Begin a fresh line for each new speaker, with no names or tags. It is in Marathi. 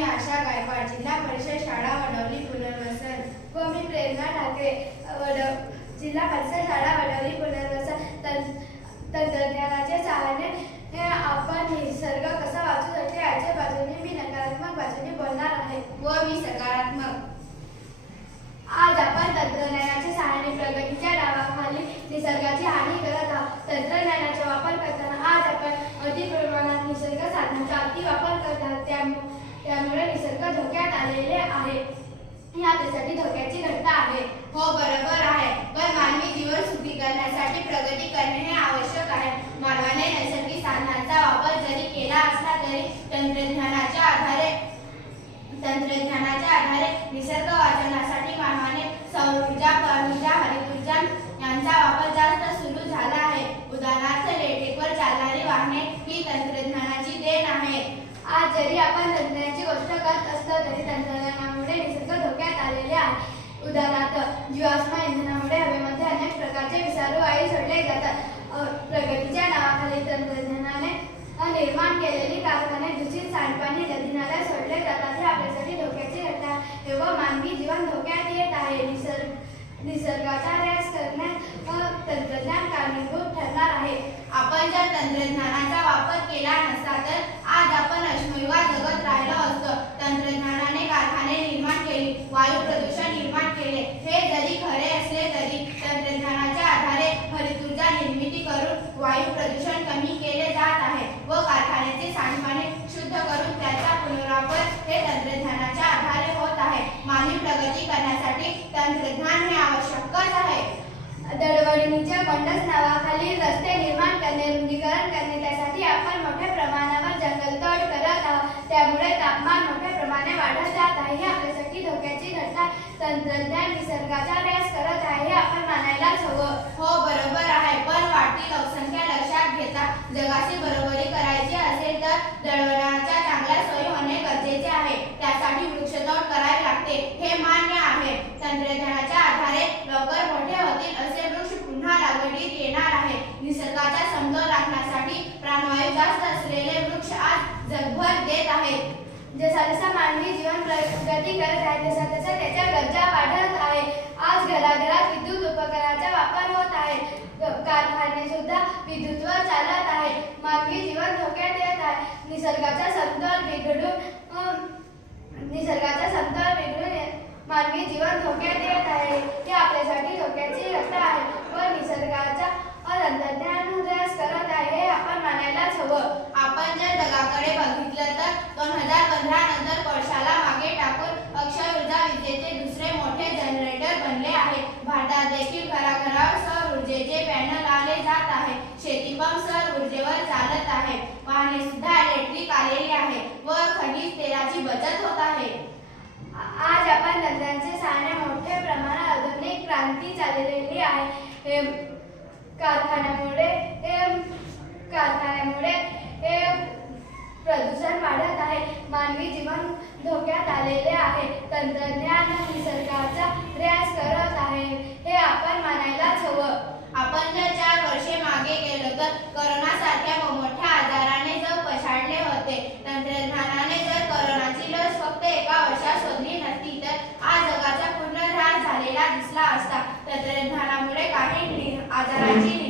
मी आशा गायकवाड. जिल्हा परिषद शाळा वडवली पुनर्वसन. व मी प्रेरणा ठाकरे वडव जिल्हा परिषद शाळा वडवली पुनर्वसन. तंत्रज्ञानाच्या सहाय्याने आपण निसर्ग कसा वाचू शकते याच्या बाजूने मी नकारात्मक बाजूने बोलणार आहे.
व मी सकारात्मक.
आज आपण तंत्रज्ञानाच्या सहाय्याने प्रगतीच्या डावाखाली निसर्गाची हानी करत आहोत. तंत्रज्ञानाच्या धोक्यात आलेले आहे. ही आपल्यासाठी धोक्याची घटना आहे.
हो बरोबर आहे. पण मानवी जीवन सुखी करण्यासाठी प्रगती करणे हे आवश्यक आहे. मानवाने नैसर्गिक साधनांचा वापर जरी केला असला तरी तंत्रज्ञानाच्या आधारे तंत्रज्ञानाच्या आधारे निसर्ग वाचनासाठी मानवाने सौर ऊर्जा पवनऊर्जा हरित ऊर्जा यांचा वापर जास्त सुरू झाला आहे. उदाहरणार्थ लेटेकवर चालणारी वाहने ही तंत्रज्ञानाची देण आहे.
आज जरी आपण करत तंत्रज्ञानामुळे निसर्ग धोक्यात आलेले आहे. उदाहरणार्थ जीवाश्म इंधनामुळे हवेमध्ये अनेक प्रकारचे विषारू वायू सोडले जातात. प्रगतीच्या नावाखाली तंत्रज्ञानाने निर्माण केलेली कारखाने दूषित सांडपाणी नदी सोडले जातात. हे आपल्यासाठी धोक्याची घटना आहे. व मानवी जीवन धोक्यात येत आहे. निसर्ग निसर्गाचा ऱ्यास करण्यास तंत्रज्ञान कारणीभूत ठरणार आहे.
आपण जर तंत्रज्ञानाचा वापर केला नसता तर आज आपण अश्मयुगात जगत राहिलो असतो तंत्रज्ञानाने कारखाने निर्माण केली वायू प्रदूषण निर्माण केले हे जरी खरे असले तरी तंत्रज्ञानाच्या आधारे हरित ऊर्जा निर्मिती करून वायू प्रदूषण कमी केले जात आहे व कारखान्याचे सांडपाणी शुद्ध करून त्याचा पुनर्वापर हे तंत्रज्ञानाच्या आधारे होत आहे. मानवी प्रगती करण्यासाठी तंत्रज्ञान हे आवश्यकच आहे.
दळवळणीच्या कोंडस नावाखाली रस्ते निर्माण करणे रुंदीकरण करणे त्यासाठी आपण मोठ्या प्रमाणावर जंगलतोड करत आहोत. त्यामुळे तापमान मोठ्या प्रमाणे वाढत जात आहे. ही आपल्यासाठी धोक्याची घटना तंत्रज्ञान निसर्गाच्या ऱ्यास करत आहे हे आपण मानायलाच हवं
हो बरोबर आहे पण वाढती लोकसंख्या लक्षात जगाशी जगाची बरोबरी करायची असेल तर दळणवळणाच्या चांगल्या सोयी होणे गरजेचे आहे. त्यासाठी वृक्षतोड करावी लागते. हे मान्य आहे. तंत्रज्ञानाच्या आधारे लवकर मोठे होतील असे वृक्ष पुन्हा लागवडीत येणार आहे. निसर्गाचा समतोल राखण्यासाठी प्राणवायू जास्त असलेले वृक्ष आज जगभर देत आहेत.
जसा जसा मानवी जीवन प्रगती करत आहे तसा तसा त्याच्या गरजा वाढत आहे. आज घराघरात विद्युत उपकरणाचा वापर होत आहे. कारखाने सुद्धा विद्युतवर चालत आहे मानवी जीवन धोक्यात येत आहे निसर्गाचा समतोल बिघडून निसर्गाचा समतोल बिघडून मानवी जीवन धोक्यात येत आहे. हे आपल्यासाठी धोक्याची घटना आहे. व निसर्गाचा तंत्रज्ञान ऱ्यास करत आहे हे आपण मानायलाच हवं.
आपण जर जगाकडे बघितलं तर दोन हजार पंधरा नंतर वर्षाला मागे टाकून अक्षय ऊर्जा विजेचे दुसरे मोठे जनरेटर बनले आहे. भारतात देखील घराघरावर सौर ऊर्जेचे पॅनल आले जात आहे. शेतीपंप सौर ऊर्जेवर चालत आहे. वाहने सुद्धा इलेक्ट्रिक आलेली आहे. व खनिज तेलाची बचत होत आहे.
आज आपण तंत्रांचे सहाय्याने मोठ्या प्रमाणात आधुनिक क्रांती चाललेली आहे. हे कारखान्यामुळे हे कारखान्यामुळे हे प्रदूषण वाढत आहे. मानवी जीवन धोक्यात आलेले आहे. तंत्रज्ञान निसर्गात aquí.